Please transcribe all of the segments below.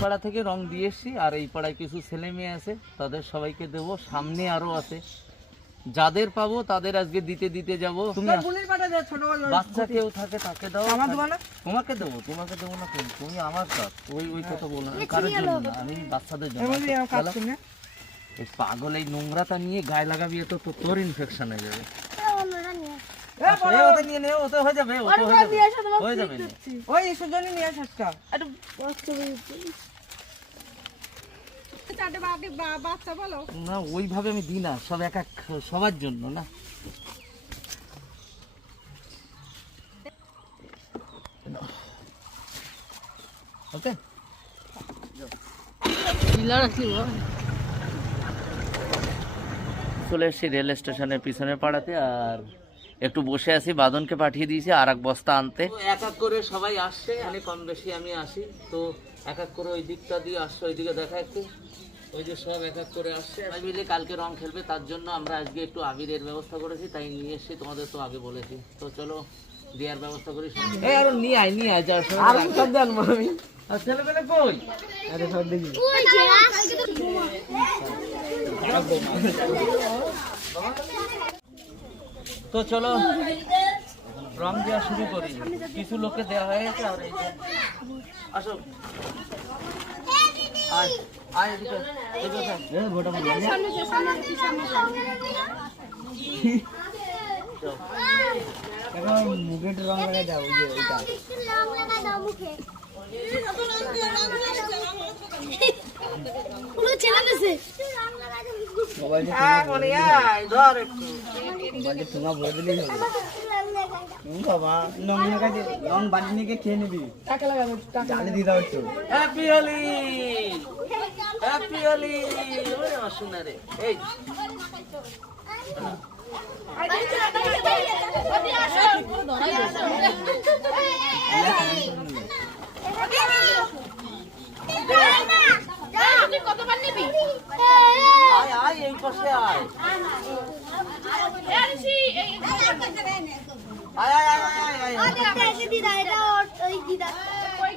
পাড়া থেকে রং দিয়ে এসছি আর এই পাড়ায় কিছু ছেলে মেয়ে আছে তাদের সবাইকে দেব। সামনে আরও আছে। যাদের পাবো তাদের আজকে দিতে দিতে যাব। বাচ্চা কেউ থাকে তাকে দাও। আমার দেবো না তোমাকে দেবো তোমাকে দেবো না তুমি আমার কাজ। ওই ওই কথা বলো না। কারোর জন্য না। আমি বাচ্চাদের জন্য পাগল এই নোংরাটা নিয়ে গায়ে লাগাবি তো তো তোর ইনফেকশন হয়ে যাবে। নে হয়ে হয়ে হয়ে ওইভাবে আমি দিই না সব এক এক সবার জন্য না? ওকে। চলে এসেছি রেল স্টেশনের পিছনে পাড়াতে আর একটু বসে আছি বাদনকে পাঠিয়ে দিয়েছি আর এক বস্তা আনতে। এক এক করে সবাই আসছে মানে কম বেশি আমি আসি। তো এক এক করে ওই দিকটা দিয়ে আসছে ওইদিকে দেখা একটু। ওই যে সব এক এক করে আসছে। সবাই মিলে কালকে রং খেলবে তার জন্য আমরা আজকে একটু আবিরের ব্যবস্থা করেছি তাই নিয়ে এসেছি তোমাদের তো আগে বলেছি। তো চলো দেওয়ার ব্যবস্থা করি এই আরও নিয়ে আয় নিয়ে আয় যার আর সব জানব আমি আর ছেলে কই? আরে সব দেখি। তো চলো রং দেওয়া শুরু করি। কিছু লোকে দেওয়া হয়ে গেছে আর এই আসো। আয় আয় এদিকে এদিকে ভোটা ভোটা। যাও। এখন মুখে একটু রং লাগা দাও যে ওইটা। মোবাইলে মোবাইলে তোমার ভরে দিলেই হবে। বাবা রং লাগা রং বাড়ি নিয়ে খেয়ে নিবি। টাকা লাগাবো জালে দিয়ে দাও একটু। হ্যাপি হোলি হ্যাপি হোলি ওরে আমার সোনা রে এই আয় আয় এই পাশে আয় আয় আয় আয় আয় আয় আয় যা, যেটা ভালো লাগে বল আমি দিয়ে দিচ্ছি। এই, সব এই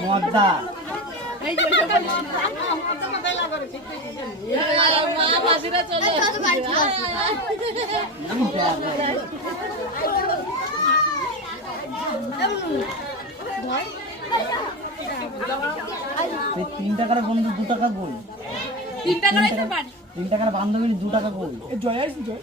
মদ্দা সেই তিন টাকার বন্ধু দু টাকা গোল তিন টাকার বান্ধবীর দু টাকা গোল জয় আসি জয়।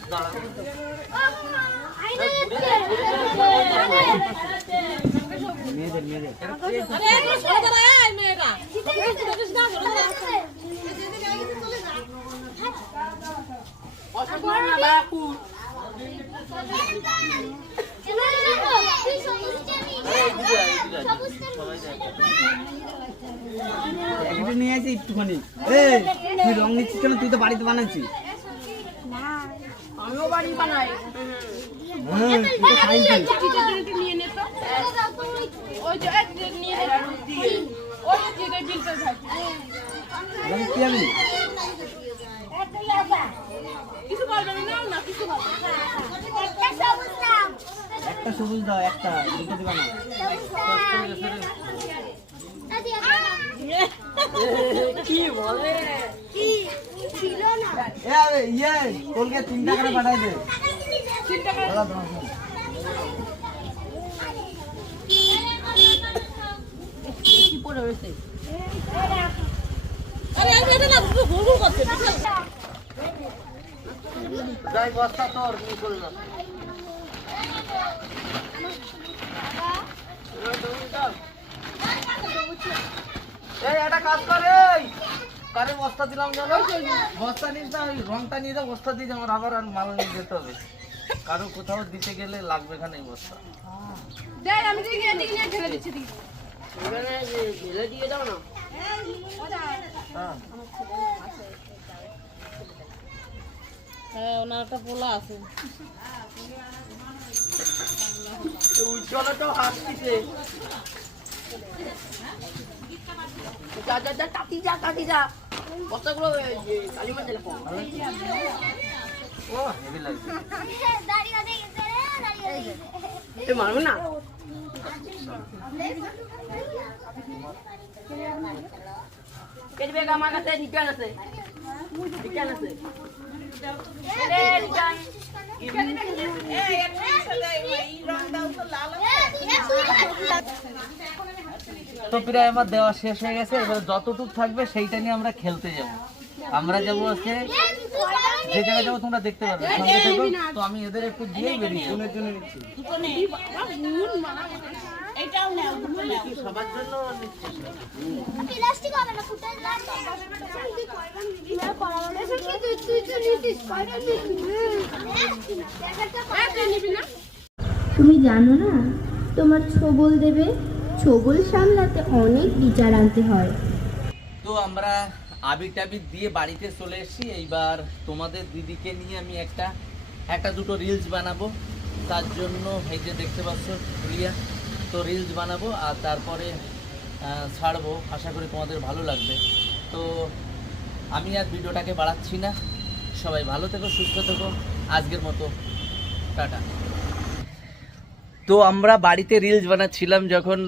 নিয়ে আসি একটুখানি। এই তুই রং নিচ্ছিস কেন? তুই তো বাড়িতে বানাচ্ছিস। আমিও বাড়ি বানাই তুই তো খাইছিস নিয়ে নে। তো ওই যে নিয়ে নে ওই যে যে বিলতে আমি কিছু বলবে না না কিছু বলবে একটা সবুজ দাও একটা দুটো দিবা না এ আবে, ইয়ে তোলকে তিন টাকা করে পাঠাই দে। দাদা, দাও, দাও। যাই বস্তা তোর কি করলাম এই একটা কাজ করে কারে বস্তা দিলাম জানো? বস্তা নিস না ওই রংটা নিয়ে যা বস্তা দিয়ে আমার আবার আর মাল নিয়ে যেতে হবে। কারও কোথাও দিতে গেলে লাগবে এখানে এই বস্তা। দেখ আমি দিকে এদিকে নিয়ে ঢেলে দিচ্ছি দিকে হ্যাঁ। হ্যাঁ ওনার একটা পোলা আছে। উজ্জ্বলে তো হাত দিছে। যা যা যা কাটি যা কাটি যা। বস্তাগুলো কালী মন্দিরে ও হেভি লাগছে। তুই মারবে না? কেটে বেগ আমার কাছে রিটার্ন আছে। রিটার্ন আছে। তো প্রায় আমার দেওয়া শেষ হয়ে গেছে। এবার যতটুকু থাকবে সেইটা নিয়ে আমরা খেলতে যাব। আমরা যাব হচ্ছে যে জায়গায় যাব তোমরা দেখতে পারবে। সঙ্গে থেকো। তো আমি এদের একটু দিয়ে বেরিয়ে সবার জন্য নিচ্ছি। প্লাস্টিক হবে না ফুটে তুমি জানো না, তোমার ছবল দেবে, ছবল সামলাতে অনেক বিচার আনতে হয়। তো আমরা আবির টাবির দিয়ে বাড়িতে চলে এসেছি। এইবার তোমাদের দিদিকে নিয়ে আমি একটা একটা দুটো রিলস বানাবো। তার জন্য এই যে দেখতে পাচ্ছ রিয়া তো রিলস বানাবো আর তারপরে ছাড়বো। আশা করি তোমাদের ভালো লাগবে। তো আমি আর ভিডিওটাকে বাড়াচ্ছি না। সবাই ভালো থেকো সুস্থ থেকো। আজকের মতো টাটা। তো আমরা বাড়িতে রিলস বানাচ্ছিলাম যখন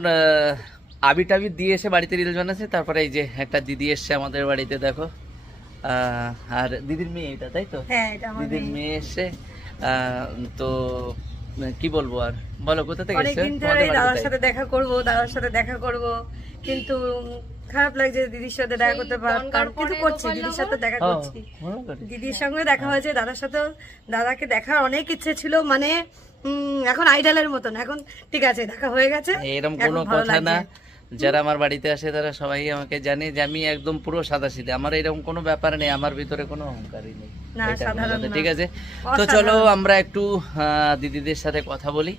আবি টাবির দিয়ে এসে বাড়িতে রিলস বানাচ্ছে তারপরে এই যে একটা দিদি এসছে আমাদের বাড়িতে দেখো। আর দিদির মেয়ে এটা তাই তো? দিদির মেয়ে। এসছে। আহ, তো কি বলব আর? বলো কোথা থেকে দাদার সাথে দেখা করব দাদার সাথে দেখা করব। কিন্তু খারাপ লাগছে দিদির সাথে দেখা করতে পারতাম। কিন্তু করছি দিদির সাথে দেখা করছি। দিদির সঙ্গে দেখা হয়েছে দাদার সাথেও। দাদাকে দেখার অনেক ইচ্ছে ছিল মানে এখন আইডালের মতন। এখন ঠিক আছে দেখা হয়ে গেছে। এরকম কোনো কথা না। যারা আমার বাড়িতে আসে তারা সবাই আমাকে জানে যে আমি একদম পুরো সাদা সিধে আমার এরকম কোনো ব্যাপার নেই আমার ভিতরে কোনো অহংকারই নেই। না, সাধারণ ঠিক আছে? তো চলো আমরা একটু আহ, দিদিদের সাথে কথা বলি।